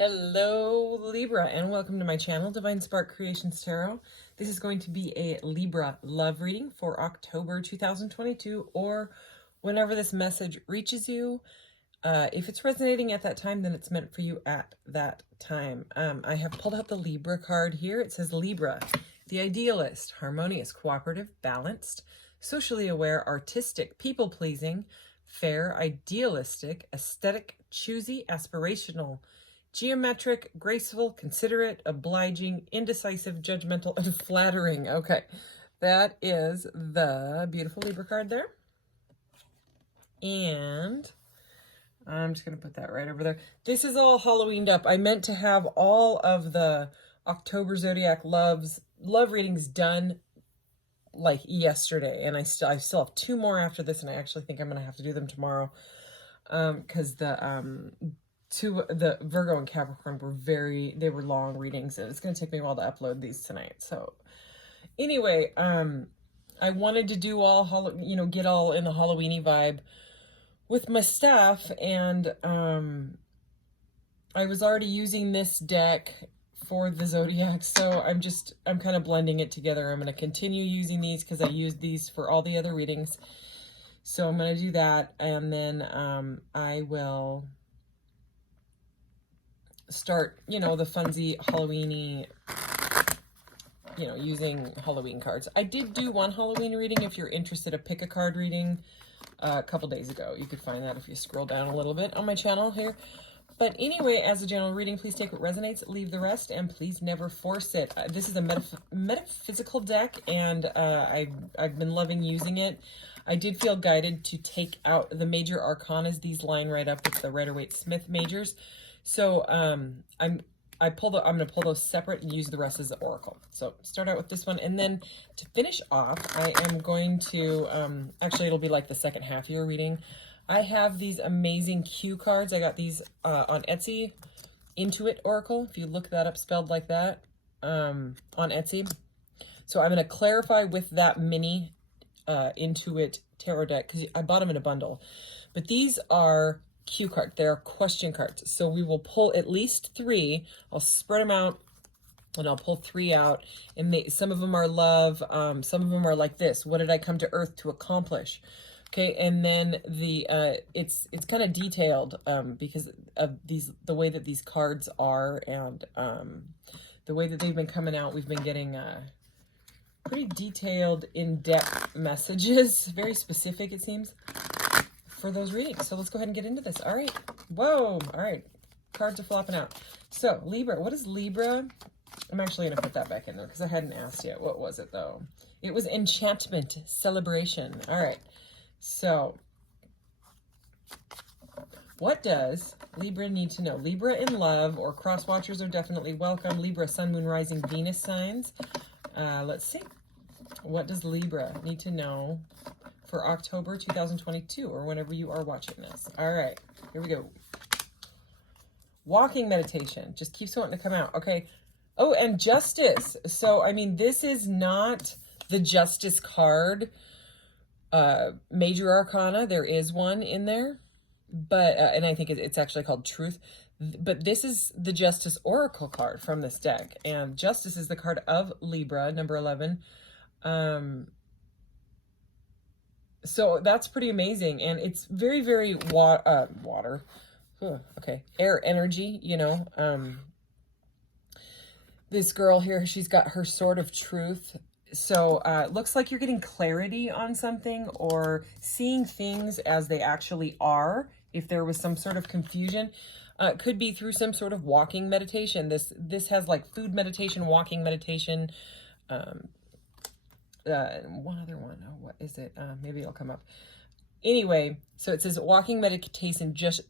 Hello Libra, and welcome to my channel, Divine Spark Creations Tarot. This is going to be a Libra love reading for October 2022, or whenever this message reaches you. If it's resonating at that time, then it's meant for you at that time. I have pulled out the Libra card here. It says Libra, the idealist, harmonious, cooperative, balanced, socially aware, artistic, people-pleasing, fair, idealistic, aesthetic, choosy, aspirational, geometric, graceful, considerate, obliging, indecisive, judgmental, and flattering. Okay, that is the beautiful Libra card there. And I'm just going to put that right over there. This is all Halloweened up. I meant to have all of the October zodiac love readings done like yesterday, and I still have two more after this, and I actually think I'm going to have to do them tomorrow because the Virgo and Capricorn were long readings, and it's going to take me a while to upload these tonight. So anyway, I wanted to do all get all in the Halloweeny vibe with my stuff, and I was already using this deck for the zodiac, so I'm kind of blending it together. I'm going to continue using these because I used these for all the other readings. So I'm going to do that, and then I will start, the funsy Halloweeny, using Halloween cards. I did do one Halloween reading. If you're interested, a pick a card reading a couple days ago. You could find that if you scroll down a little bit on my channel here. But anyway, as a general reading, please take what resonates, leave the rest, and please never force it. This is a metaphysical deck, and I've been loving using it. I did feel guided to take out the major arcanas. These line right up with the Rider-Waite-Smith majors. So I'm going to pull those separate and use the rest as the oracle. So start out with this one, and then to finish off, I am going to actually it'll be like the second half of your reading. I have these amazing cue cards. I got these on Etsy, Intuit Oracle, if you look that up spelled like that, on Etsy. So I'm going to clarify with that mini Intuit tarot deck because I bought them in a bundle. But these are cue cards. They're question cards. So we will pull at least three. I'll spread them out, and I'll pull three out. And some of them are love. Some of them are like this. What did I come to Earth to accomplish? Okay, and then it's kind of detailed because of the way that these cards are, and the way that they've been coming out. We've been getting pretty detailed, in-depth messages, very specific it seems, for those readings. So let's go ahead and get into this. All right. Whoa. All right. Cards are flopping out. So Libra, what is Libra? I'm actually going to put that back in there because I hadn't asked yet. What was it though? It was enchantment, celebration. All right. So what does Libra need to know? Libra in love, or cross watchers are definitely welcome. Libra, sun, moon, rising, Venus signs. Let's see. What does Libra need to know for October 2022, or whenever you are watching this? All right, here we go. Walking meditation just keeps wanting to come out. Okay. Oh, and justice. So, I mean, this is not the justice card, major arcana. There is one in there, but, and I think it's actually called truth. But this is the Justice Oracle card from this deck. And Justice is the card of Libra, number 11. So that's pretty amazing. And it's very, very water. Okay. Air energy, This girl here, she's got her sword of truth. So it looks like you're getting clarity on something, or seeing things as they actually are. If there was some sort of confusion, it could be through some sort of walking meditation. This has like food meditation, walking meditation. One other one. Oh, what is it? Maybe it'll come up. Anyway, so it says walking meditation, just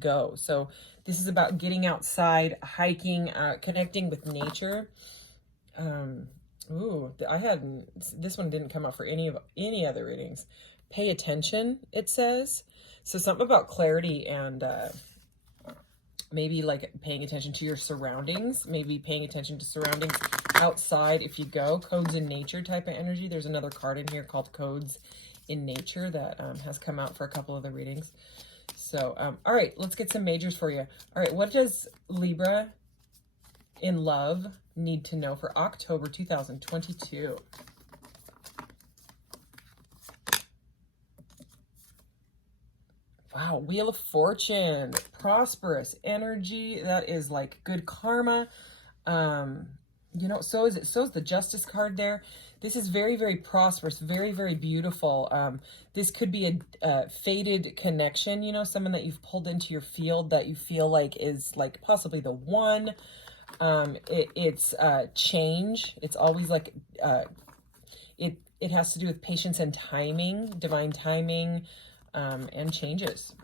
go. So this is about getting outside, hiking, connecting with nature. This one didn't come out for any other readings. Pay attention, it says. So something about clarity, and maybe like paying attention to your surroundings, maybe paying attention to surroundings outside if you go. Codes in nature type of energy. There's another card in here called Codes in Nature that has come out for a couple of the readings. So, all right, let's get some majors for you. All right, what does Libra in love need to know for October 2022? Wow, Wheel of Fortune, prosperous energy. That is like good karma. You know, so is the Justice card there. This is very, very prosperous, very, very beautiful. This could be a fated connection, you know, someone that you've pulled into your field that you feel like is like possibly the one. It's change. It's always like it has to do with patience and timing, divine timing. And changes,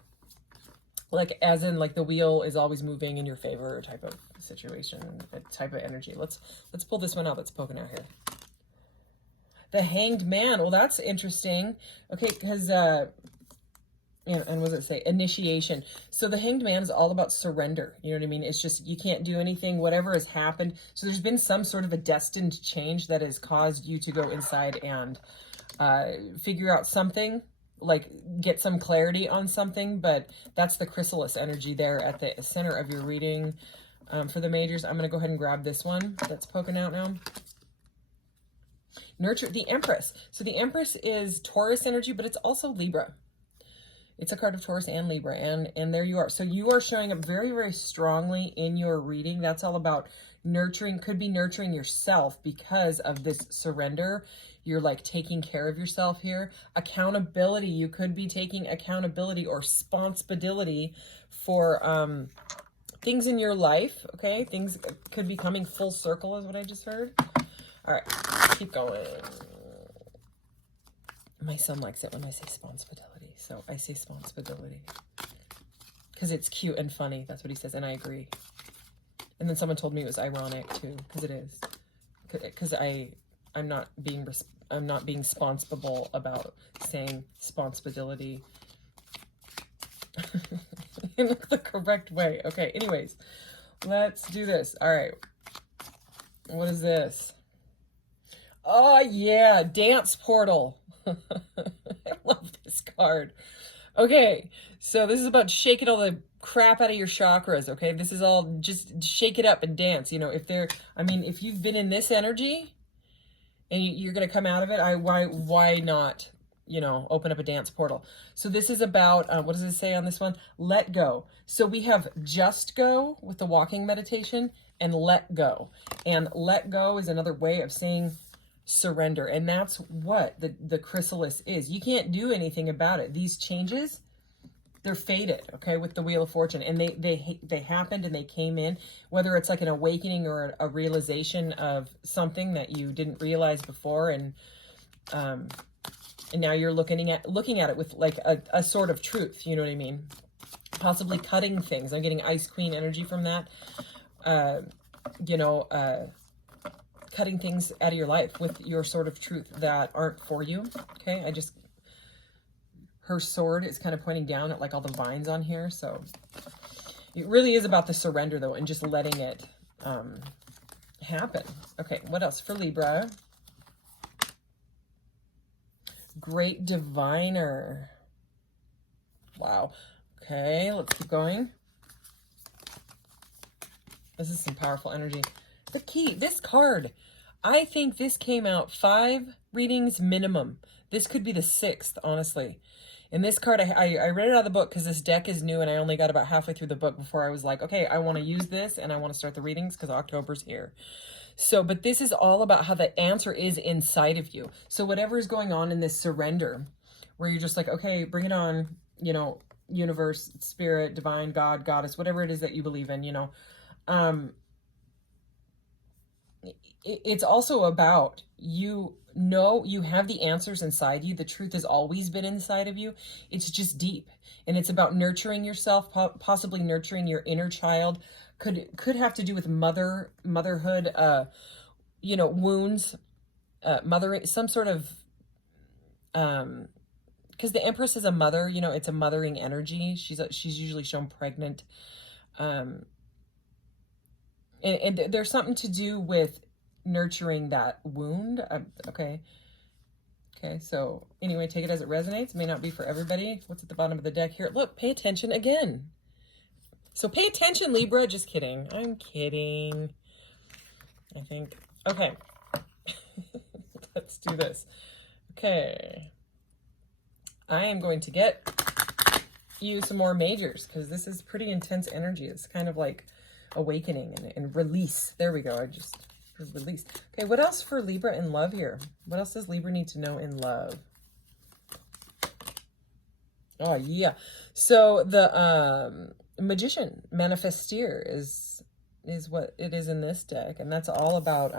like as in like the wheel is always moving in your favor type of situation, type of energy. Let's pull this one out that's poking out here. The Hanged Man. Well, that's interesting. Okay, because and what does it say? Initiation. So the Hanged Man is all about surrender. You know what I mean? It's just you can't do anything, whatever has happened. So there's been some sort of a destined change that has caused you to go inside and figure out something, like get some clarity on something. But that's the chrysalis energy there at the center of your reading. For the majors, I'm going to go ahead and grab this one that's poking out now. Nurture the Empress. So the Empress is Taurus energy, but it's also Libra. It's a card of Taurus and Libra, and there you are. So you are showing up very, very strongly in your reading. That's all about nurturing, could be nurturing yourself because of this surrender. You're like taking care of yourself here. Accountability, you could be taking accountability or responsibility for things in your life, okay? Things could be coming full circle is what I just heard. All right, keep going. My son likes it when I say responsibility, so I say responsibility because it's cute and funny. That's what he says, and I agree. And then someone told me it was ironic too, because it is. Because I'm not being responsible about saying responsibility in the correct way. Okay, anyways, let's do this. All right, what is this? Oh yeah, Dance Portal. I love this card. Okay, so this is about shaking all the crap out of your chakras, okay? This is all just shake it up and dance. You know, if you've been in this energy and you're going to come out of it, why not, you know, open up a dance portal? So this is about, what does it say on this one? Let go. So we have just go with the walking meditation and let go. And let go is another way of saying surrender, and that's what the chrysalis is. You can't do anything about it. These changes, they're fated, okay, with the Wheel of Fortune, and they happened and they came in, whether it's like an awakening or a realization of something that you didn't realize before, and now you're looking at it with like a sort of truth, you know what I mean? Possibly cutting things. I'm getting Ice Queen energy from that. Cutting things out of your life with your sort of truth that aren't for you. Okay, her sword is kind of pointing down at like all the vines on here. So it really is about the surrender though, and just letting it happen. Okay, what else for Libra? Great Diviner. Wow. Okay, let's keep going. This is some powerful energy. The key, this card, I think this came out 5 readings minimum. This could be the 6th, honestly. And this card, I read it out of the book because this deck is new and I only got about halfway through the book before I was like, okay, I want to use this and I want to start the readings because October's here. So, but this is all about how the answer is inside of you. So whatever is going on in this surrender, where you're just like, okay, bring it on, you know, universe, spirit, divine, God, goddess, whatever it is that you believe in, you know. It's also about, you know, you have the answers inside you. The truth has always been inside of you. It's just deep, and it's about nurturing yourself, possibly nurturing your inner child. Could have to do with motherhood, you know, wounds, mothering, some sort of, because the Empress is a mother, you know, it's a mothering energy. She's usually shown pregnant, and there's something to do with nurturing that wound. Okay, Okay, so anyway, take it as it resonates. It may not be for everybody. What's at the bottom of the deck here? Look, pay attention again. So pay attention, Libra. Just kidding. I'm kidding. I think. Okay. Let's do this. Okay. I am going to get you some more majors because this is pretty intense energy. It's kind of like awakening and release. There we go. I just release. Okay, what else for Libra in love here? What else does Libra need to know in love? Oh, yeah. So the Magician, Manifesteur is what it is in this deck. And that's all about,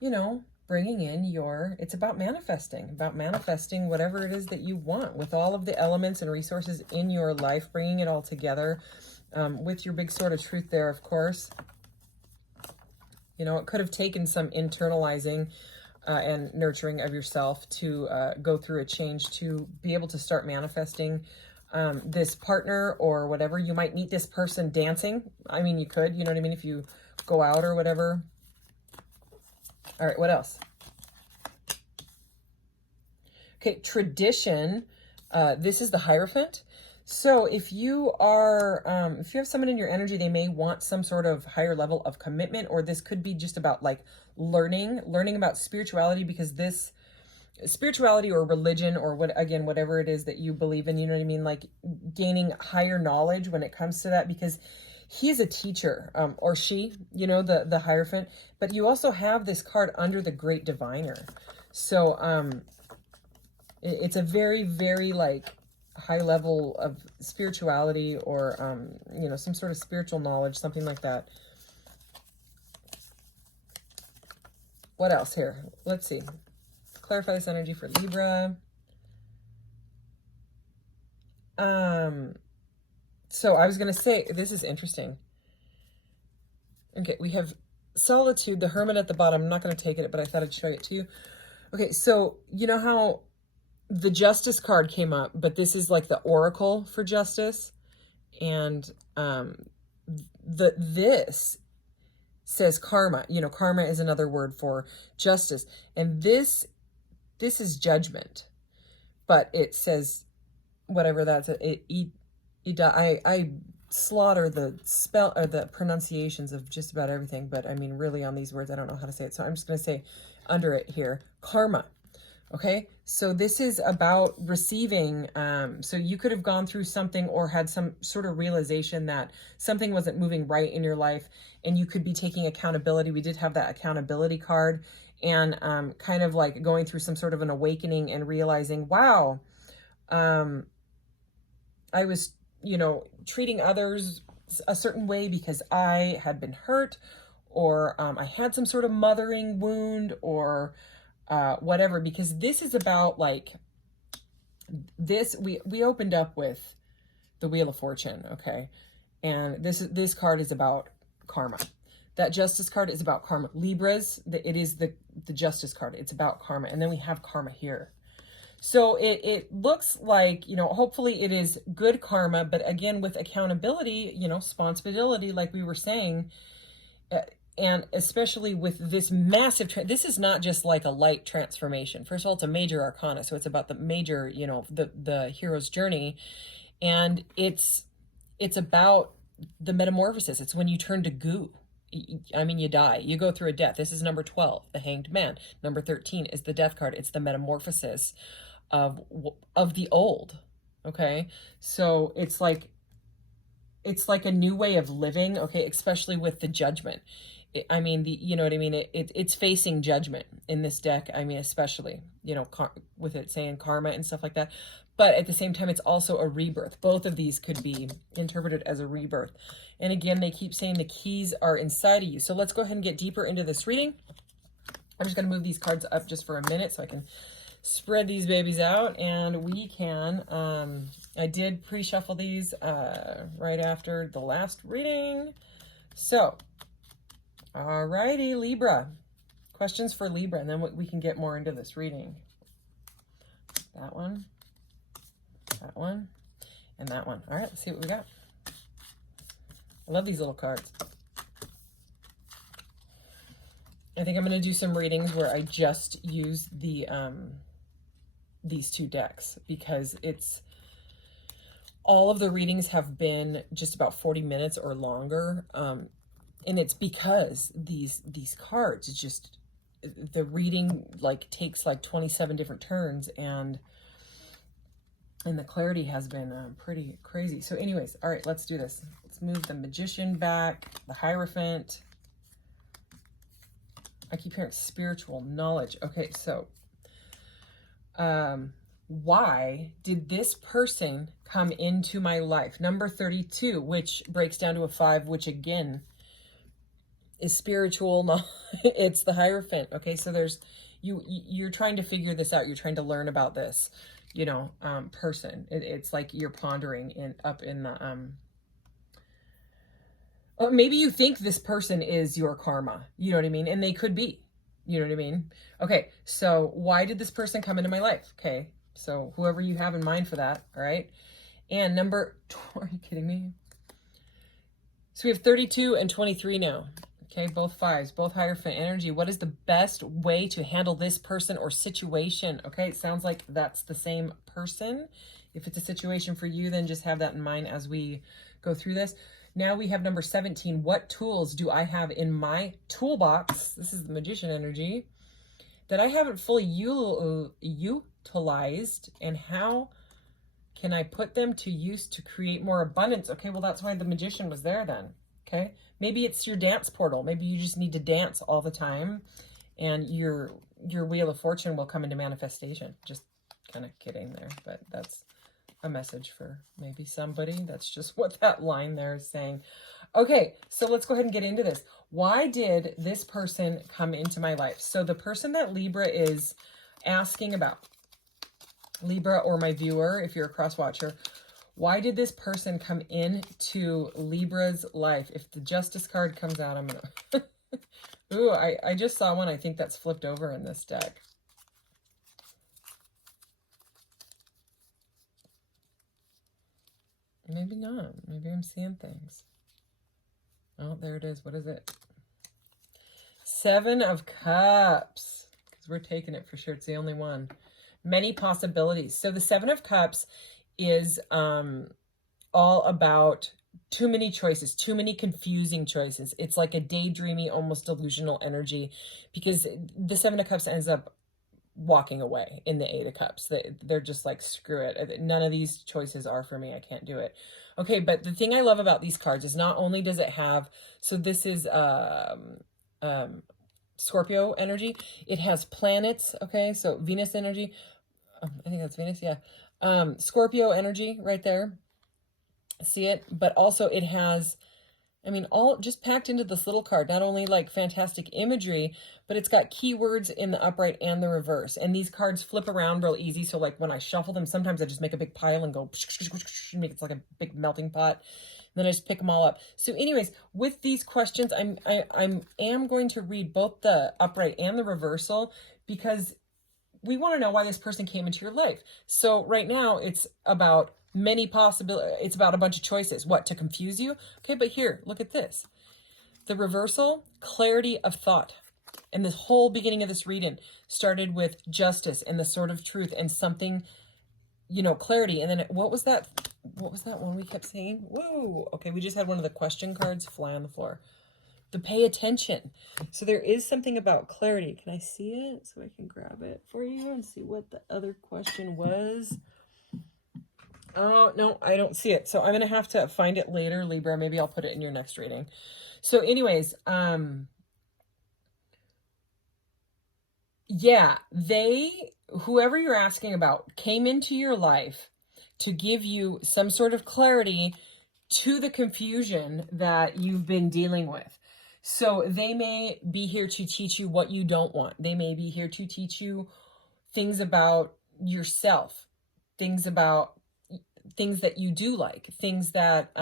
you know, bringing in it's about manifesting whatever it is that you want with all of the elements and resources in your life, bringing it all together with your big sword of truth there, of course. You know, it could have taken some internalizing and nurturing of yourself to go through a change to be able to start manifesting this partner or whatever. You might meet this person dancing. I mean, you could, you know what I mean? If you go out or whatever. All right, what else? Okay, tradition. This is the Hierophant. So if you are, if you have someone in your energy, they may want some sort of higher level of commitment, or this could be just about like learning about spirituality, because this spirituality or religion or whatever it is that you believe in, you know what I mean? Like gaining higher knowledge when it comes to that, because he's a teacher, or she, you know, the Hierophant, but you also have this card under the Great Diviner. So, it's a very, very like high level of spirituality or, you know, some sort of spiritual knowledge, something like that. What else here? Let's see. Clarify this energy for Libra. So I was going to say, this is interesting. Okay, we have Solitude, the Hermit at the bottom. I'm not going to take it, but I thought I'd show it to you. Okay, so you know how the Justice card came up, but this is like the Oracle for Justice. And this says karma. You know, karma is another word for justice. And this is judgment. But it says, whatever that's, I slaughter the spell or the pronunciations of just about everything, but I mean, really on these words, I don't know how to say it. So I'm just going to say under it here, karma. Okay, so this is about receiving. So you could have gone through something or had some sort of realization that something wasn't moving right in your life, and you could be taking accountability. We did have that accountability card, and kind of like going through some sort of an awakening and realizing, wow, I was, you know, treating others a certain way because I had been hurt, or I had some sort of mothering wound, or whatever, because this is about like this. We opened up with the Wheel of Fortune, okay, and this card is about karma. That Justice card is about karma. Libras, it is the Justice card. It's about karma, and then we have karma here. So it looks like, you know, hopefully it is good karma, but again with accountability, you know, responsibility, like we were saying. And especially with this massive, this is not just like a light transformation. First of all, it's a major arcana. So it's about the major, you know, the hero's journey. And it's about the metamorphosis. It's when you turn to goo. I mean, you die, you go through a death. This is number 12, the Hanged Man. Number 13 is the Death card. It's the metamorphosis of the old. Okay. So it's like a new way of living. Okay. Especially with the Judgment. I mean, you know what I mean? It's facing judgment in this deck. I mean, especially, you know, with it saying karma and stuff like that. But at the same time, it's also a rebirth. Both of these could be interpreted as a rebirth. And again, they keep saying the keys are inside of you. So let's go ahead and get deeper into this reading. I'm just going to move these cards up just for a minute so I can spread these babies out. And we can, I did pre-shuffle these right after the last reading. So, alrighty, Libra. Questions for Libra, and then we can get more into this reading. That one, and that one. All right, let's see what we got. I love these little cards. I think I'm going to do some readings where I just use the these two decks, because it's all of the readings have been just about 40 minutes or longer, and it's because these cards, it's just the reading like takes like 27 different turns, and the clarity has been pretty crazy. So anyways, all right, let's do this. Let's move the Magician back, the Hierophant. I keep hearing spiritual knowledge. Okay, so why did this person come into my life? Number 32, which breaks down to a 5, which again is spiritual. It's the Hierophant. Okay, so there's you're trying to figure this out. You're trying to learn about this, you know, person. It's like you're pondering up in the maybe you think this person is your karma, you know what I mean? And they could be, you know what I mean? Okay, so why did this person come into my life? Okay, so whoever you have in mind for that, all right? And number, are you kidding me? So we have 32 and 23 now. Okay, both 5s, both Hierophant energy. What is the best way to handle this person or situation? Okay, it sounds like that's the same person. If it's a situation for you, then just have that in mind as we go through this. Now we have number 17. What tools do I have in my toolbox? This is the Magician energy that I haven't fully utilized, and how can I put them to use to create more abundance? Okay, well, that's why the Magician was there then. Okay, maybe it's your dance portal. Maybe you just need to dance all the time, and your Wheel of Fortune will come into manifestation. Just kind of kidding there, but that's a message for maybe somebody. That's just what that line there is saying. Okay, so let's go ahead and get into this. Why did this person come into my life? So the person that Libra is asking about, Libra or my viewer, if you're a cross watcher, why did this person come into Libra's life? If the Justice card comes out, I'm gonna ooh, I just saw one. I think that's flipped over in this deck. Maybe not. Maybe I'm seeing things. Oh, there it is. What is it? 7 of Cups. Because we're taking it for sure. It's the only one. Many possibilities. So the 7 of Cups is all about too many choices, too many confusing choices. It's like a daydreamy, almost delusional energy, because the 7 of Cups ends up walking away in the 8 of Cups. They're just like, screw it. None of these choices are for me. I can't do it. Okay, but the thing I love about these cards is not only does it have, so this is Scorpio energy. It has planets, okay? So Venus energy. I think that's Venus, yeah. Scorpio energy right there. See it? But also it has, I mean, all just packed into this little card, not only like fantastic imagery, but it's got keywords in the upright and the reverse. And these cards flip around real easy. So like when I shuffle them, sometimes I just make a big pile and go, make it like a big melting pot. And then I just pick them all up. So anyways, with these questions, I am going to read both the upright and the reversal, because we want to know why this person came into your life. So right now it's about many possibilities. It's about a bunch of choices. What, to confuse you? Okay, but here, look at this. The reversal, clarity of thought. And this whole beginning of this reading started with justice and the sword of truth and something, you know, clarity. And then what was that? What was that one we kept saying? Whoa. Okay, we just had one of the question cards fly on the floor. The pay attention. So there is something about clarity. Can I see it so I can grab it for you and see what the other question was? Oh, no, I don't see it. So I'm going to have to find it later, Libra. Maybe I'll put it in your next reading. So anyways, yeah, whoever you're asking about came into your life to give you some sort of clarity to the confusion that you've been dealing with. So they may be here to teach you what you don't want. They may be here to teach you things about yourself, things that you do like, things that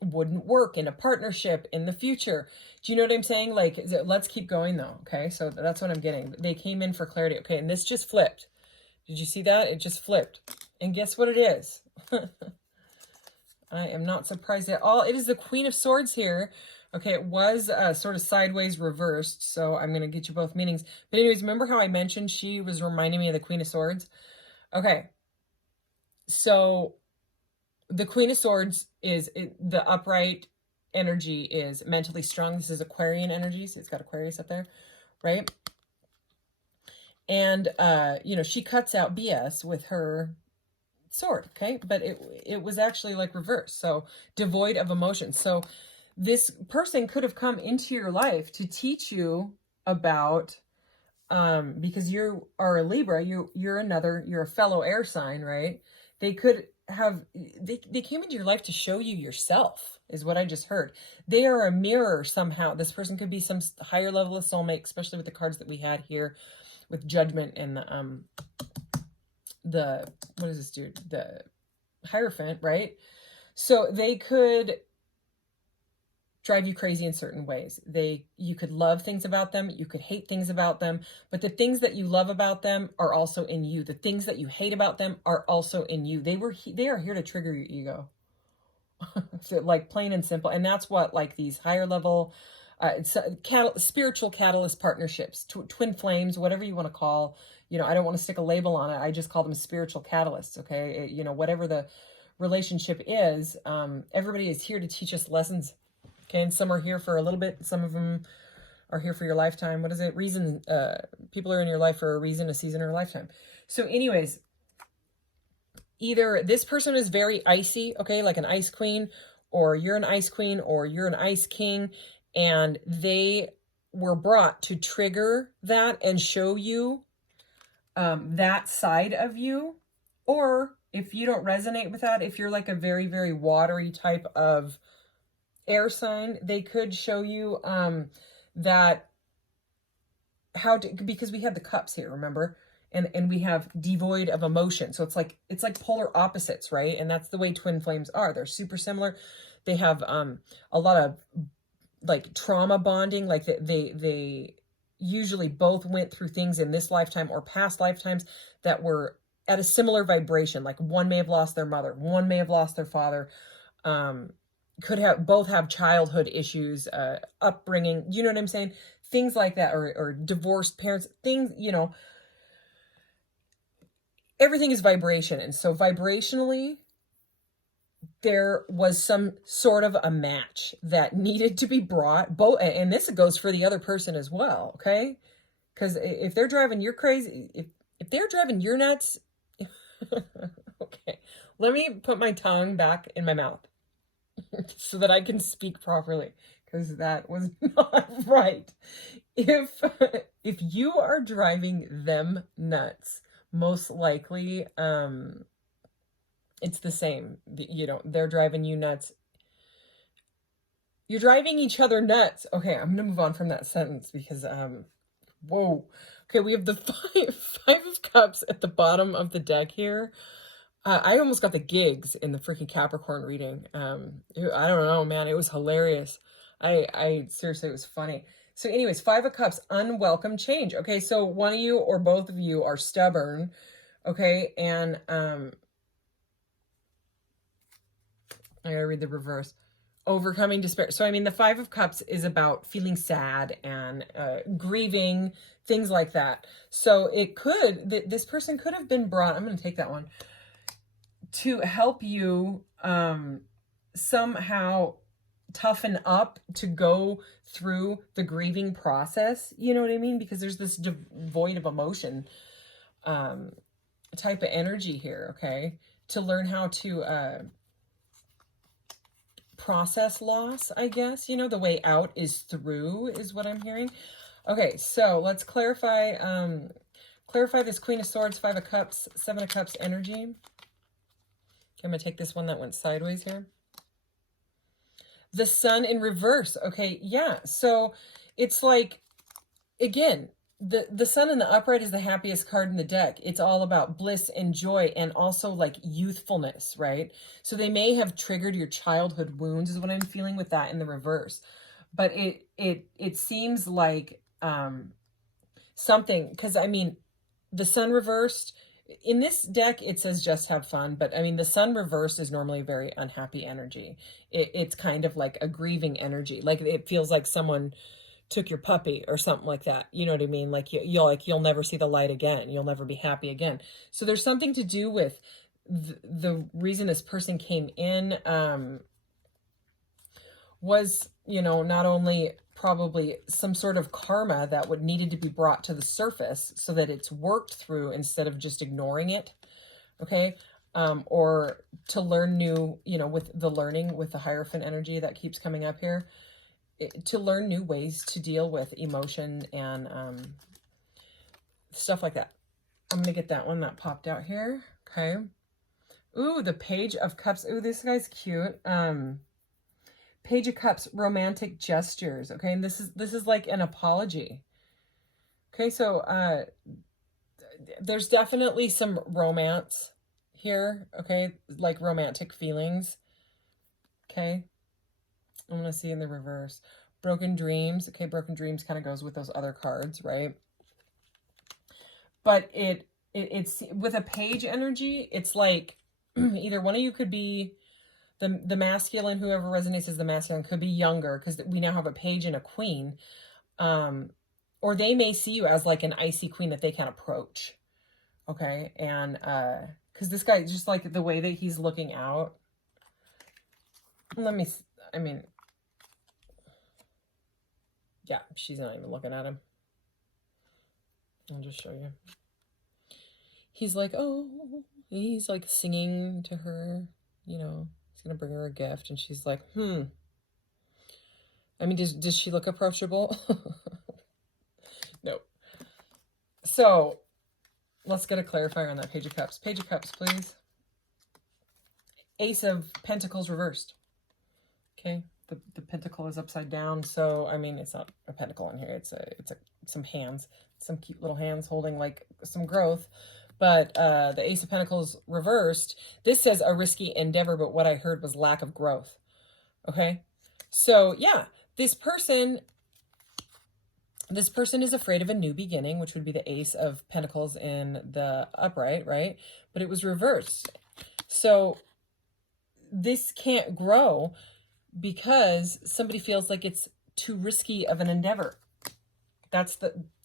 wouldn't work in a partnership in the future. Do you know what I'm saying? Like, let's keep going though. Okay, so that's what I'm getting. They came in for clarity. Okay, and this just flipped. Did you see that? It just flipped. And guess what it is? I am not surprised at all. It is the Queen of Swords here, Okay, it was sort of sideways reversed, so I'm going to get you both meanings. But anyways, remember how I mentioned she was reminding me of the Queen of Swords? Okay, so the Queen of Swords is, the upright energy is mentally strong. This is Aquarian energy, so it's got Aquarius up there, right? And, you know, she cuts out BS with her sword, okay? But it was actually like reversed, so devoid of emotion. So this person could have come into your life to teach you about, because you are a Libra, you're a fellow air sign, right? They could have, they came into your life to show you yourself, is what I just heard. They are a mirror somehow. This person could be some higher level of soulmate, especially with the cards that we had here with Judgment and the what does this do? The Hierophant, right? So they could drive you crazy in certain ways. You could love things about them, you could hate things about them, but the things that you love about them are also in you. The things that you hate about them are also in you. They are here to trigger your ego. So, like, plain and simple. And that's what, like, these higher level spiritual catalyst partnerships, twin flames, whatever you want to call, you know, I don't want to stick a label on it. I just call them spiritual catalysts. Okay. You know, whatever the relationship is, everybody is here to teach us lessons. Okay. And some are here for a little bit. Some of them are here for your lifetime. What is it? Reason, people are in your life for a reason, a season, or a lifetime. So anyways, either this person is very icy, okay, like an ice queen, or you're an ice queen, or you're an ice king, and they were brought to trigger that and show you that side of you. Or if you don't resonate with that, if you're like a very, very watery type of air sign, they could show you that because we have the cups here, remember? And we have devoid of emotion. So it's like polar opposites, right? And that's the way twin flames are. They're super similar. They have a lot of like trauma bonding, like they usually both went through things in this lifetime or past lifetimes that were at a similar vibration. Like one may have lost their mother, one may have lost their father, could have both have childhood issues, upbringing, you know what I'm saying? Things like that, or divorced parents, things, you know, everything is vibration. And so vibrationally, there was some sort of a match that needed to be brought. Both, and this goes for the other person as well, okay? Because if they're driving you crazy, if they're driving you nuts, okay, let me put my tongue back in my mouth so that I can speak properly, because that was not right. If you are driving them nuts, most likely it's the same. You know, they're driving you nuts. You're driving each other nuts. Okay, I'm gonna move on from that sentence because whoa. Okay, we have the five of cups at the bottom of the deck here. I almost got the gigs in the freaking Capricorn reading. I don't know, man. It was hilarious. I seriously, it was funny. So anyways, Five of Cups, unwelcome change. Okay, so one of you or both of you are stubborn. Okay, and I gotta read the reverse. Overcoming despair. So, I mean, the Five of Cups is about feeling sad and grieving, things like that. So it could, this person could have been brought, I'm going to take that one, to help you somehow toughen up to go through the grieving process. You know what I mean? Because there's this void of emotion type of energy here, okay? To learn how to process loss, I guess. You know, the way out is through, is what I'm hearing. Okay, so let's clarify this Queen of Swords, Five of Cups, Seven of Cups energy. Okay, I'm going to take this one that went sideways here. The Sun in reverse. Okay, yeah. So it's like, again, the Sun in the upright is the happiest card in the deck. It's all about bliss and joy and also like youthfulness, right? So they may have triggered your childhood wounds is what I'm feeling with that in the reverse. But it seems like something, because I mean, the Sun reversed, In this deck, it says just have fun, but I mean, the sun reversed is normally a very unhappy energy. It's kind of like a grieving energy. Like it feels like someone took your puppy or something like that. You know what I mean? Like you'll never see the light again. You'll never be happy again. So there's something to do with the reason this person came in, was, you know, not only probably some sort of karma that would needed to be brought to the surface so that it's worked through instead of just ignoring it. Okay. Or to learn new, you know, with the learning with the Hierophant energy that keeps coming up here, to learn new ways to deal with emotion and stuff like that. I'm going to get that one that popped out here. Okay. Ooh, the Page of Cups. Ooh, this guy's cute. Page of Cups, romantic gestures. Okay, and this is like an apology. Okay, so there's definitely some romance here. Okay, like romantic feelings. Okay, I'm gonna see in the reverse. Broken dreams. Okay, broken dreams kind of goes with those other cards, right? But it's with a page energy. It's like either one of you could be the masculine, whoever resonates as the masculine could be younger because we now have a page and a queen. Or they may see you as like an icy queen that they can approach. Okay. And because this guy, just like the way that he's looking out. I mean, yeah, she's not even looking at him. I'll just show you. He's like, oh, he's like singing to her, you know. Gonna bring her a gift, and she's like, I mean, does she look approachable? No. So let's get a clarifier on that Page of Cups. Page of Cups, please. Ace of Pentacles reversed. Okay, the pentacle is upside down, so I mean, it's not a pentacle in here. It's some hands, some cute little hands holding like some growth. But the Ace of Pentacles reversed, this says a risky endeavor, but what I heard was lack of growth. Okay? So, yeah, this person is afraid of a new beginning, which would be the Ace of Pentacles in the upright, right? But it was reversed. So, this can't grow because somebody feels like it's too risky of an endeavor. That's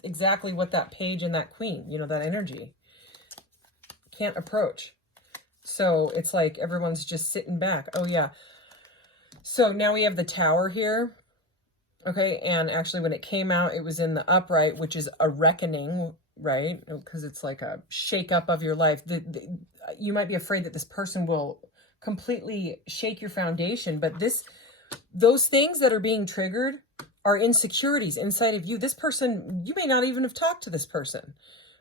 exactly what that page and that queen, you know, that energy can't approach. So it's like everyone's just sitting back. Oh yeah. So now we have the Tower here. Okay, and actually when it came out, it was in the upright, which is a reckoning, right? Because it's like a shake up of your life. You might be afraid that this person will completely shake your foundation, but those things that are being triggered are insecurities inside of you. This person, you may not even have talked to this person.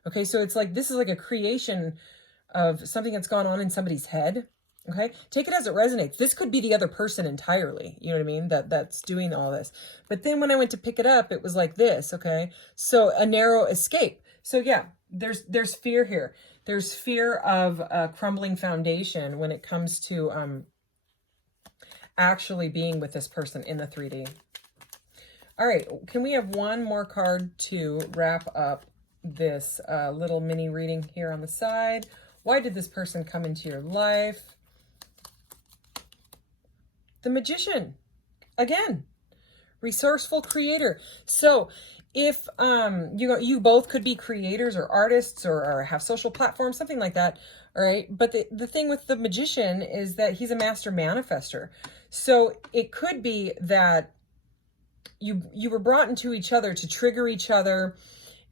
Okay, so it's like, this is like a creation of something that's gone on in somebody's head. Okay, take it as it resonates. This could be the other person entirely. You know what I mean? That's doing all this. But then when I went to pick it up, it was like this. Okay, so a narrow escape. So yeah, there's fear here. There's fear of a crumbling foundation when it comes to actually being with this person in the 3D. All right, can we have one more card to wrap up this little mini reading here on the side? Why did this person come into your life? The Magician, again, resourceful creator. So if you both could be creators or artists or have social platforms, something like that, all right? But the thing with the Magician is that he's a master manifester. So it could be that you were brought into each other to trigger each other,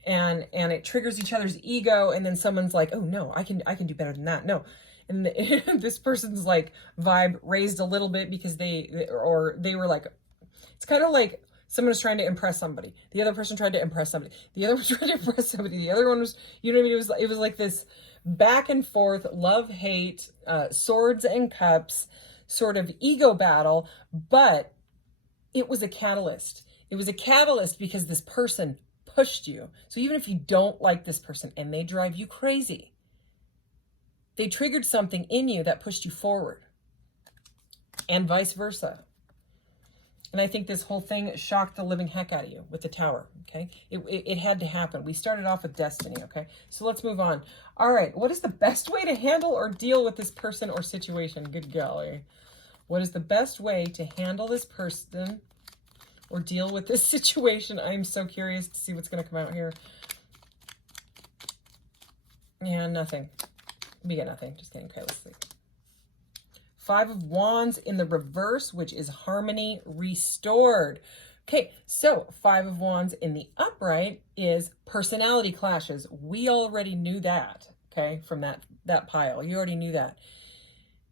and it triggers each other's ego, and then someone's like, oh no, I can do better than that. No. And this person's like vibe raised a little bit because they were like, it's kind of like someone was trying to impress somebody. The other person tried to impress somebody. The other one tried to impress somebody. The other one was, you know what I mean? It was like this back and forth, love, hate, swords and cups sort of ego battle, but it was a catalyst. It was a catalyst because this person pushed you. So even if you don't like this person and they drive you crazy, they triggered something in you that pushed you forward, and vice versa. And I think this whole thing shocked the living heck out of you with the Tower, okay? It had to happen. We started off with destiny, okay? So let's move on. All right, what is the best way to handle or deal with this person or situation? Good golly. What is the best way to handle this person or deal with this situation? I'm so curious to see what's going to come out here. Yeah, nothing. We get nothing. Just kidding. Okay, let's see. Five of Wands in the reverse, which is harmony restored. Okay, so Five of Wands in the upright is personality clashes. We already knew that, okay, from that pile. You already knew that.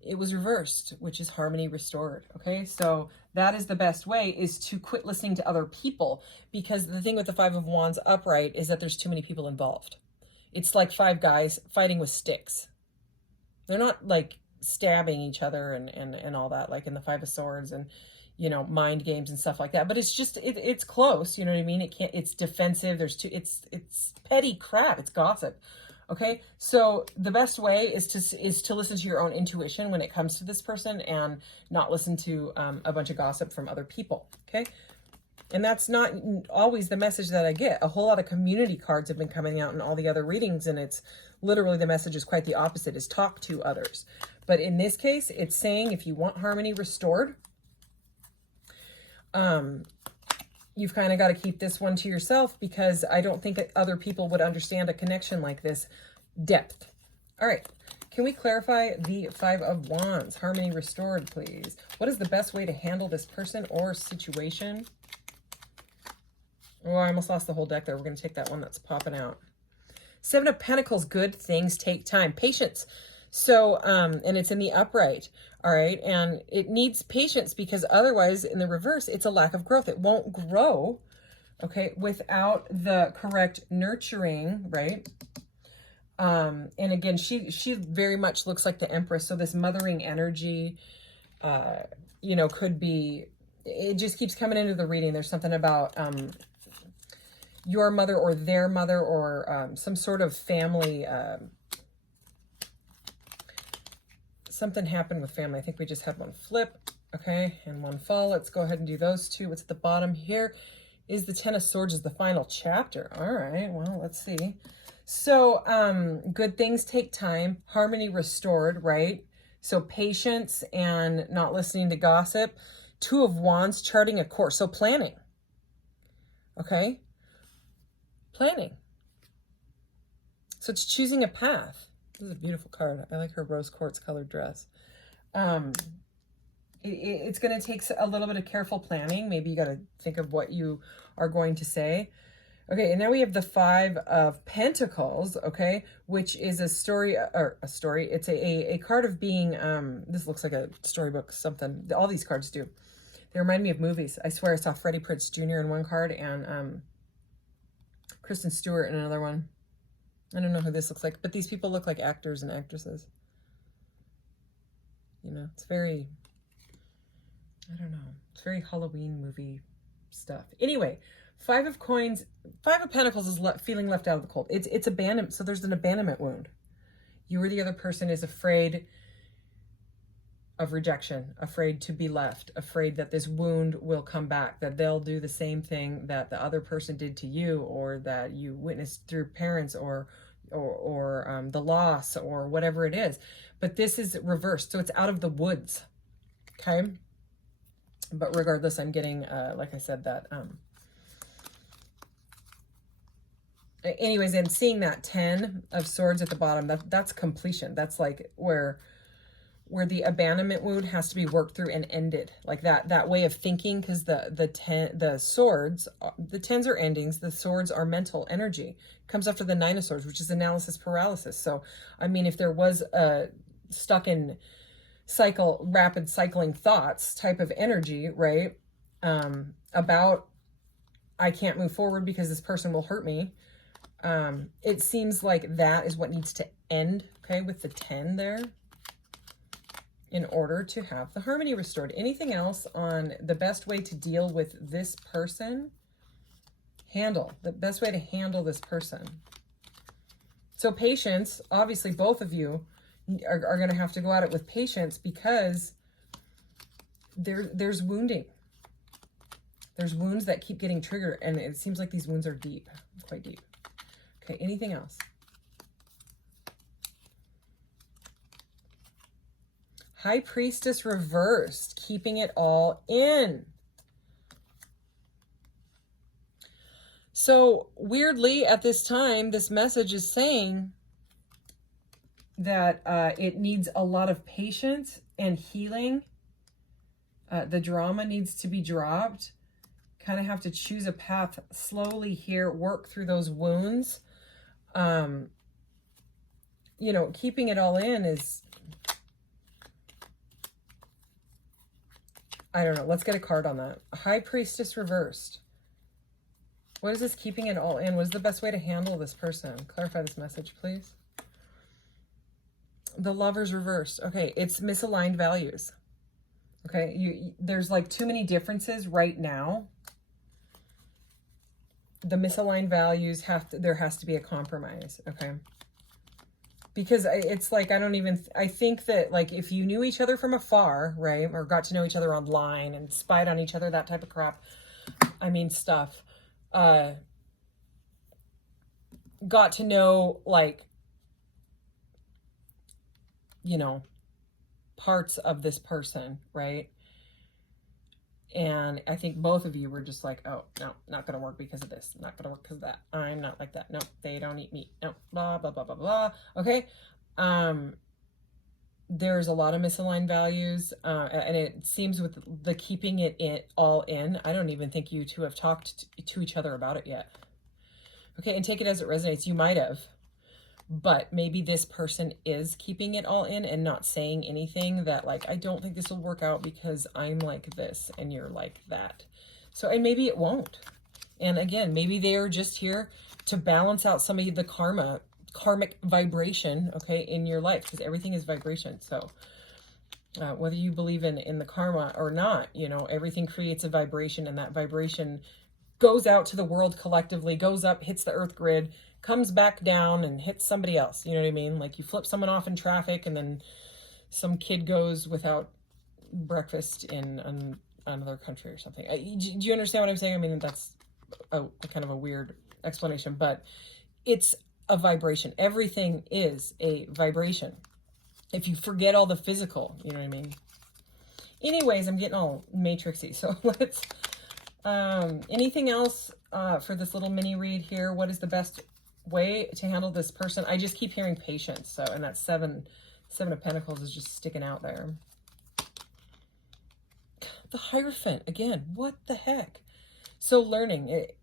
It was reversed, which is harmony restored, okay? So that is the best way, is to quit listening to other people, because the thing with the Five of Wands upright is that there's too many people involved. It's like five guys fighting with sticks. They're not like stabbing each other and all that, like in the Five of Swords and, you know, mind games and stuff like that. But it's just, it's close, you know what I mean? It's defensive. It's petty crap. It's gossip. Okay. So the best way is to listen to your own intuition when it comes to this person and not listen to a bunch of gossip from other people. Okay. And that's not always the message that I get. A whole lot of community cards have been coming out in all the other readings, and it's literally the message is quite the opposite, is talk to others. But in this case, it's saying if you want harmony restored, you've kind of got to keep this one to yourself, because I don't think that other people would understand a connection like this depth. All right. Can we clarify the Five of Wands? Harmony restored, please. What is the best way to handle this person or situation? Oh, I almost lost the whole deck there. We're going to take that one that's popping out. Seven of Pentacles, good things take time. Patience. So, and it's in the upright. All right. And it needs patience, because otherwise in the reverse, it's a lack of growth. It won't grow, okay, without the correct nurturing, right? And again, she very much looks like the Empress. So this mothering energy, you know, could be, it just keeps coming into the reading. There's something about, your mother or their mother, or some sort of family, something happened with family. I think we just had one flip, okay, and one fall. Let's go ahead and do those two. What's at the bottom here is the Ten of Swords is the final chapter. All right, well, let's see. So good things take time, harmony restored, right? So patience and not listening to gossip. Two of Wands, charting a course. So planning, okay? Planning. So it's choosing a path. This is a beautiful card. I like her rose quartz colored dress. It's going to take a little bit of careful planning. Maybe you got to think of what you are going to say. Okay, and now we have the Five of Pentacles, okay, which is a story, it's a card of being, this looks like a storybook, something. All these cards do. They remind me of movies. I swear I saw Freddie Prinze Jr. in one card and Kristen Stewart in another one. I don't know who this looks like, but these people look like actors and actresses. You know, it's very, I don't know, it's very Halloween movie stuff. Anyway, Five of Coins, Five of Pentacles is feeling left out of the cold. It's abandonment. So there's an abandonment wound. You or the other person is afraid of rejection, afraid to be left, afraid that this wound will come back, that they'll do the same thing that the other person did to you, or that you witnessed through parents, or the loss, or whatever it is. But this is reversed, so it's out of the woods, okay? But regardless, I'm getting, like I said, that, anyways, and seeing that 10 of Swords at the bottom, that's completion. That's like where the abandonment wound has to be worked through and ended, like that way of thinking, because the swords, the 10s are endings, the swords are mental energy. It comes after the 9 of Swords, which is analysis paralysis. So I mean, if there was a stuck in rapid cycling thoughts type of energy, right, about I can't move forward because this person will hurt me, it seems like that is what needs to end, okay, with the 10 there, in order to have the harmony restored. Anything else on the best way to deal with this person? The best way to handle this person. So patience, obviously both of you are going to have to go at it with patience, because there's wounding. There's wounds that keep getting triggered, and it seems like these wounds are deep, quite deep. Okay, anything else? High Priestess reversed, keeping it all in. So weirdly, at this time, this message is saying that it needs a lot of patience and healing. The drama needs to be dropped. Kind of have to choose a path slowly here, work through those wounds. You know, keeping it all in is, I don't know. Let's get a card on that. High Priestess reversed. What is this keeping it all in? What is the best way to handle this person? Clarify this message, please. The Lovers reversed. Okay, it's misaligned values. Okay, there's like too many differences right now. The misaligned values there has to be a compromise, okay? Because it's like, I think that like if you knew each other from afar, right? Or got to know each other online and spied on each other, that type of crap. I mean, stuff. Got to know, like, you know, parts of this person, right? And I think both of you were just like, oh, no, not going to work because of this. Not going to work because of that. I'm not like that. No, they don't eat meat. No, blah, blah, blah, blah, blah. Okay. There's a lot of misaligned values. And it seems with the keeping it all in, I don't even think you two have talked to each other about it yet. Okay. And take it as it resonates. You might have. But maybe this person is keeping it all in and not saying anything that like, I don't think this will work out because I'm like this and you're like that. So, and maybe it won't. And again, maybe they are just here to balance out some of the karmic vibration, okay, in your life, because everything is vibration. So whether you believe in the karma or not, you know, everything creates a vibration, and that vibration goes out to the world collectively, goes up, hits the earth grid, comes back down and hits somebody else. You know what I mean? Like you flip someone off in traffic and then some kid goes without breakfast in another country or something. Do you understand what I'm saying? I mean, that's a kind of a weird explanation, but it's a vibration. Everything is a vibration. If you forget all the physical, you know what I mean? Anyways, I'm getting all matrixy. So let's, anything else for this little mini read here? What is the best way to handle this person? I just keep hearing patience. So, and that seven of Pentacles is just sticking out there. The Hierophant again. What the heck? So learning it,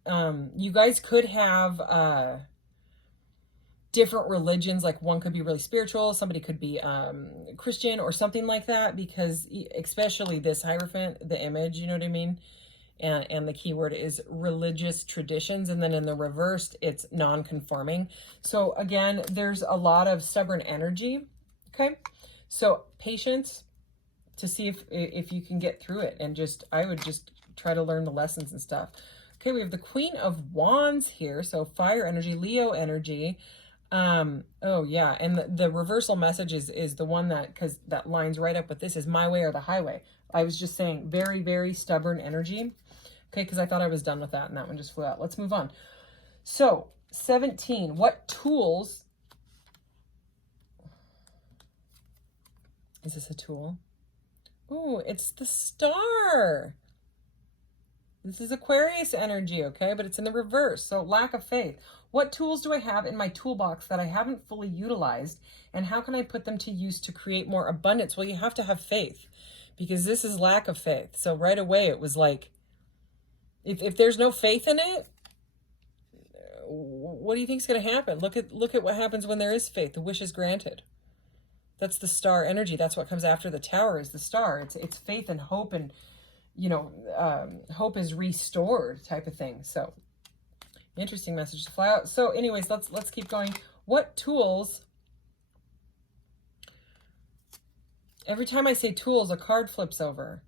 you guys could have different religions. Like one could be really spiritual, somebody could be Christian or something like that, because especially this Hierophant, the image, you know what I mean? And the keyword is religious traditions. And then in the reversed, it's non-conforming. So again, there's a lot of stubborn energy. Okay. So patience to see if you can get through it. And I would just try to learn the lessons and stuff. Okay. We have the Queen of Wands here. So fire energy, Leo energy. Oh yeah. And the reversal message is the one because that lines right up with this, is my way or the highway. I was just saying very, very stubborn energy. Okay, because I thought I was done with that, and that one just flew out. Let's move on. So, 17. What tools... Is this a tool? Ooh, it's the Star. This is Aquarius energy, okay? But it's in the reverse, so lack of faith. What tools do I have in my toolbox that I haven't fully utilized, and how can I put them to use to create more abundance? Well, you have to have faith, because this is lack of faith. So right away, it was like, if there's no faith in it, what do you think is going to happen? Look at what happens when there is faith. The wish is granted. That's the Star energy. That's what comes after the Tower, is the Star. It's faith and hope, and you know, hope is restored type of thing. So interesting message to fly out. So anyways, let's keep going. What tools? Every time I say tools, a card flips over.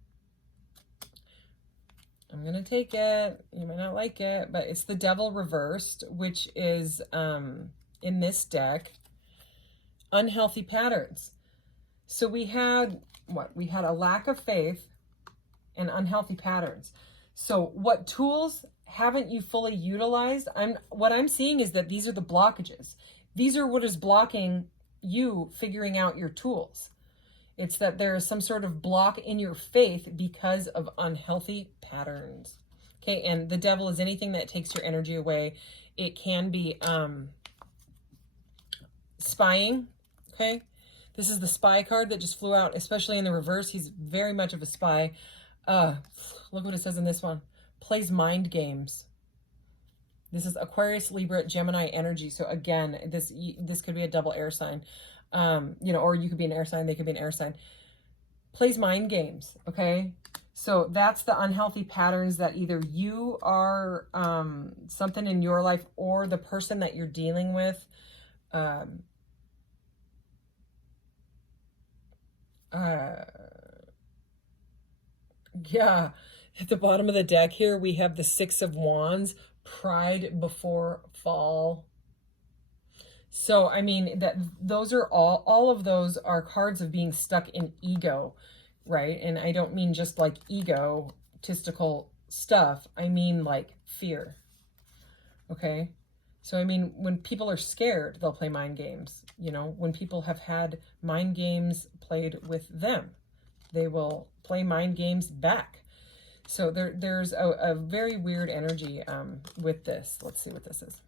I'm going to take it. You might not like it, but it's the Devil reversed, which is, in this deck, unhealthy patterns. So we had, what? We had a lack of faith and unhealthy patterns. So what tools haven't you fully utilized? What I'm seeing is that these are the blockages. These are what is blocking you figuring out your tools. It's that there is some sort of block in your faith because of unhealthy patterns. Okay, and the devil is anything that takes your energy away. It can be spying, okay? This is the spy card that just flew out, especially in the reverse. He's very much of a spy. Look what it says in this one. Plays mind games. This is Aquarius, Libra, Gemini energy. So again, this could be a double air sign. You know, or you could be an air sign, they could be an air sign. Plays mind games, okay? So that's the unhealthy patterns that either you are something in your life or the person that you're dealing with. Yeah, at the bottom of the deck here, we have the Six of Wands, pride before fall. So, I mean, those are all of those are cards of being stuck in ego, right? And I don't mean just like egotistical stuff. I mean like fear, okay? So, I mean, when people are scared, they'll play mind games. You know, when people have had mind games played with them, they will play mind games back. So there's a very weird energy with this. Let's see what this is.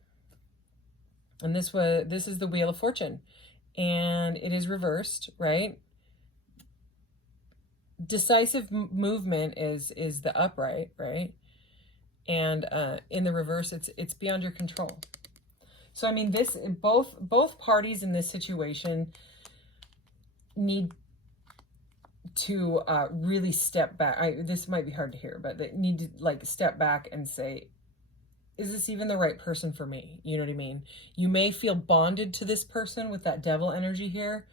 And this is the Wheel of Fortune, and it is reversed, right? Decisive movement is the upright, right? And in the reverse, it's beyond your control. So I mean, both parties in this situation need to really step back. This might be hard to hear, but they need to like step back and say, is this even the right person for me? You know what I mean? You may feel bonded to this person with that devil energy here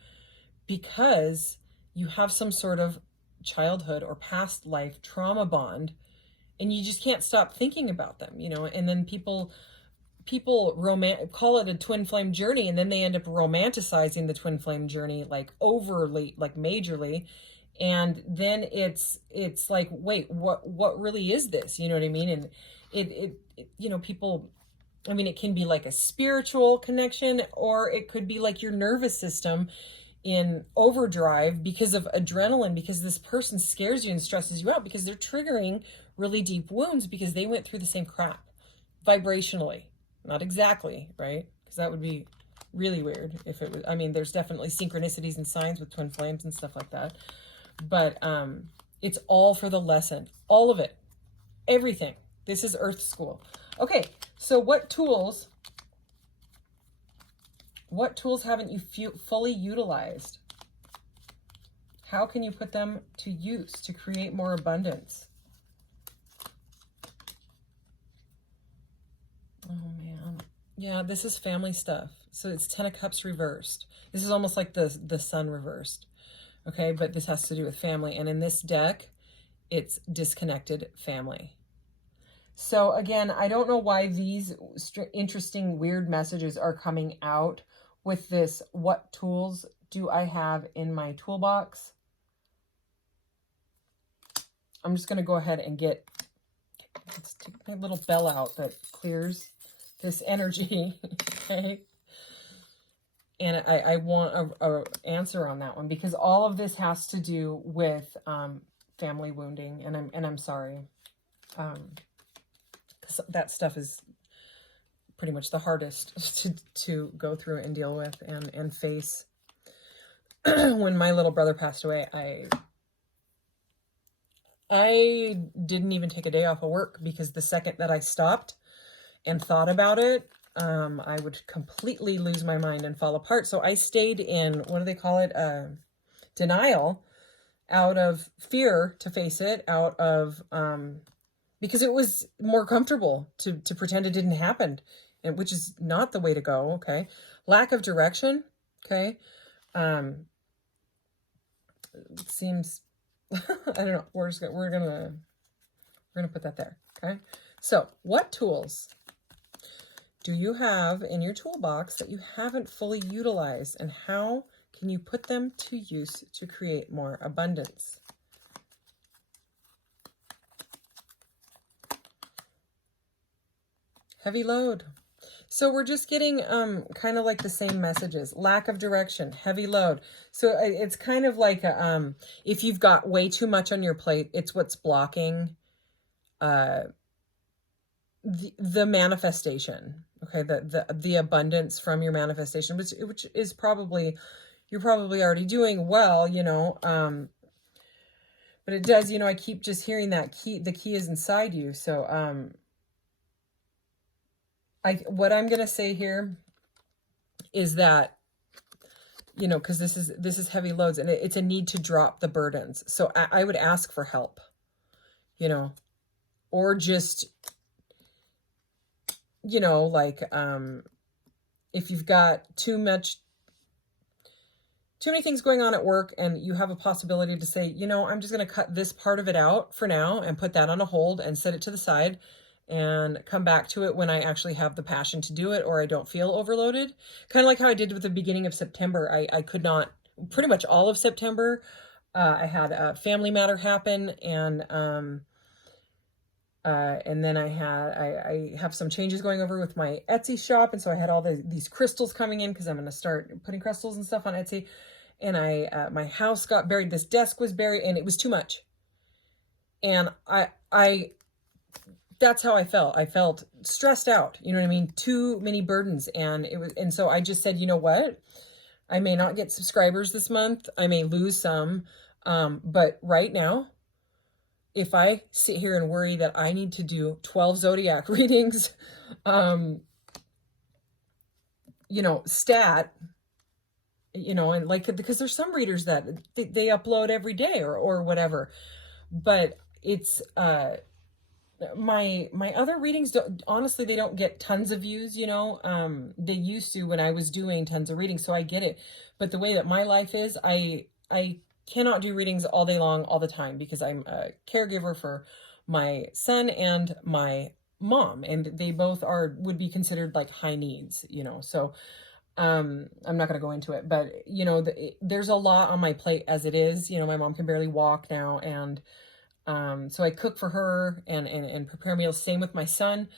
because you have some sort of childhood or past life trauma bond, and you just can't stop thinking about them, you know? And then people call it a twin flame journey, and then they end up romanticizing the twin flame journey like overly, like majorly. And then it's like, wait, what really is this? You know what I mean? And it you know, people, I mean, it can be like a spiritual connection, or it could be like your nervous system in overdrive because of adrenaline, because this person scares you and stresses you out because they're triggering really deep wounds because they went through the same crap vibrationally. Not exactly, right? Because that would be really weird if it was. I mean, there's definitely synchronicities and signs with twin flames and stuff like that. But it's all for the lesson. All of it. Everything. This is Earth School. Okay, so what tools haven't you fully utilized? How can you put them to use to create more abundance? Oh, man. Yeah, this is family stuff. So it's 10 of Cups reversed. This is almost like the Sun reversed. Okay, but this has to do with family. And in this deck, it's disconnected family. So again, I don't know why these interesting, weird messages are coming out with this. What tools do I have in my toolbox? I'm just going to go ahead and let's take my little bell out that clears this energy. Okay. And I want a answer on that one, because all of this has to do with family wounding, and I'm sorry. That stuff is pretty much the hardest to go through and deal with and face. When my little brother passed away, I didn't even take a day off of work, because the second that I stopped and thought about it, I would completely lose my mind and fall apart. So I stayed in, what do they call it? Denial, out of fear to face it, out of, because it was more comfortable to pretend it didn't happen, and which is not the way to go. Okay. Lack of direction. Okay. It seems, I don't know. We're gonna put that there. Okay. So what tools do you have in your toolbox that you haven't fully utilized, and how can you put them to use to create more abundance? Heavy load. So we're just getting kind of like the same messages. Lack of direction, heavy load. So it's kind of like if you've got way too much on your plate, it's what's blocking the manifestation. Okay, the abundance from your manifestation, which is probably, you're probably already doing well, you know. But it does, you know, I keep just hearing that the key is inside you. So what I'm going to say here is that, you know, because this is heavy loads, and it's a need to drop the burdens. So I would ask for help, you know, or just, you know, like, if you've got too many things going on at work and you have a possibility to say, you know, I'm just going to cut this part of it out for now and put that on a hold and set it to the side and come back to it when I actually have the passion to do it, or I don't feel overloaded. Kind of like how I did with the beginning of September. I could not, pretty much all of September, I had a family matter happen, and then I have some changes going over with my Etsy shop, and so I had all these crystals coming in because I'm going to start putting crystals and stuff on Etsy. And my house got buried, this desk was buried, and it was too much. And that's how I felt. I felt stressed out, you know what I mean? Too many burdens. And so I just said, you know what? I may not get subscribers this month. I may lose some. But right now, if I sit here and worry that I need to do 12 zodiac readings, you know, you know, and like, because there's some readers that they upload every day or whatever, but it's, my other readings, honestly, they don't get tons of views, you know. They used to when I was doing tons of readings, so I get it. But the way that my life is, I cannot do readings all day long, all the time, because I'm a caregiver for my son and my mom, and they both would be considered like high needs, you know. So I'm not going to go into it, but you know, there's a lot on my plate as it is. You know, my mom can barely walk now, and so I cook for her and prepare meals. Same with my son.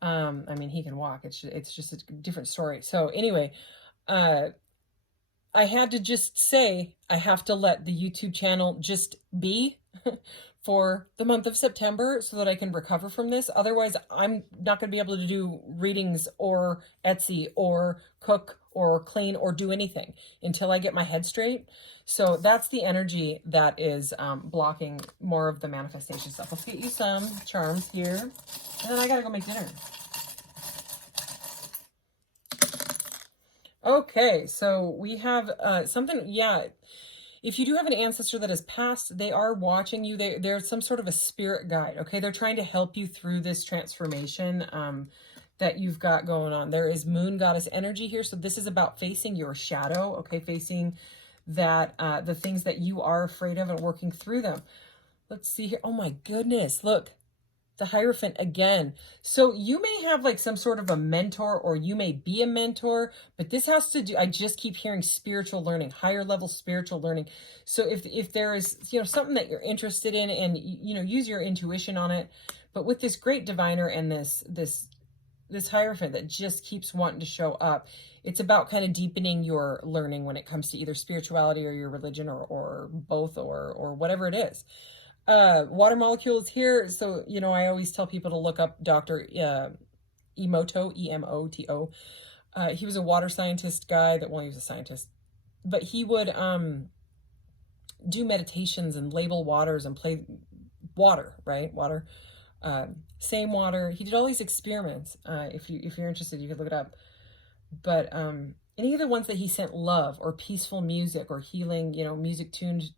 I mean, he can walk. It's just a different story. So anyway, I had to just say, I have to let the YouTube channel just be for the month of September so that I can recover from this. Otherwise, I'm not going to be able to do readings or Etsy or cook or clean or do anything until I get my head straight. So that's the energy that is blocking more of the manifestation stuff. Let's get you some charms here. And then I got to go make dinner. Okay, so we have something, yeah. If you do have an ancestor that has passed, they are watching you. They're some sort of a spirit guide, okay? They're trying to help you through this transformation that you've got going on. There is moon goddess energy here, so this is about facing your shadow, okay? Facing that, the things that you are afraid of and working through them. Let's see here. Oh my goodness, look. The Hierophant again. So you may have like some sort of a mentor, or you may be a mentor, but this has to do, I just keep hearing spiritual learning, higher level spiritual learning. So if there is, you know, something that you're interested in, and, you know, use your intuition on it. But with this great diviner and this Hierophant that just keeps wanting to show up, it's about kind of deepening your learning when it comes to either spirituality or your religion, or both, or whatever it is. Water molecule is here. So, you know, I always tell people to look up Dr. Emoto, E-M-O-T-O. He was a water scientist guy well, he was a scientist, but he would do meditations and label waters and play water, right? Water, same water. He did all these experiments. If you're interested, you could look it up. But any of the ones that he sent love or peaceful music or healing, you know, music tuned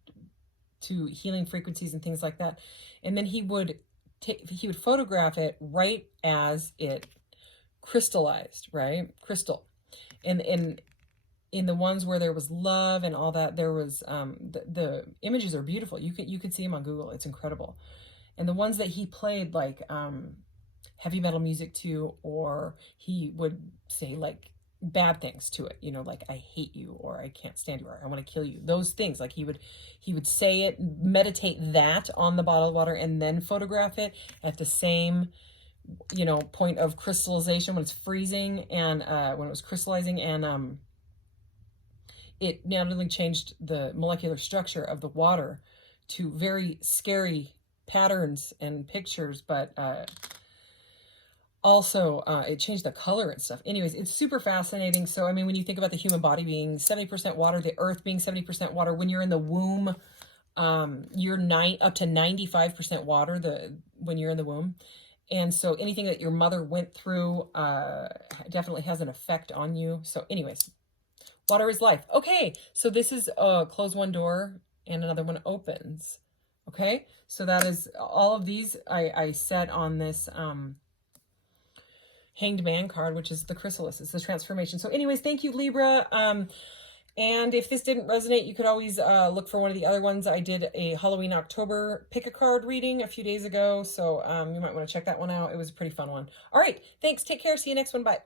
to healing frequencies and things like that. And then he would photograph it right as it crystallized, right? Crystal. And in the ones where there was love and all that, there was, the images are beautiful. You could see them on Google. It's incredible. And the ones that he played like, heavy metal music to, or he would say like bad things to it, you know, like I hate you, or I can't stand you, or I want to kill you. Those things, like he would say it, meditate that on the bottle of water, and then photograph it at the same you know, point of crystallization, when it's freezing, and when it was crystallizing, and it not only changed the molecular structure of the water to very scary patterns and pictures, but also it changed the color and stuff. Anyways, it's super fascinating. So I mean, when you think about the human body being 70% water, the earth being 70% water, when you're in the womb, you're up to 95% water when you're in the womb. And so anything that your mother went through definitely has an effect on you. So anyways, water is life. Okay, so this is close one door and another one opens. Okay, so that is all of these I set on this Hanged Man card, which is the chrysalis. It's the transformation. So anyways, thank you, Libra. And if this didn't resonate, you could always look for one of the other ones. I did a Halloween October pick a card reading a few days ago, so you might want to check that one out. It was a pretty fun one. All right, thanks. Take care. See you next one. Bye.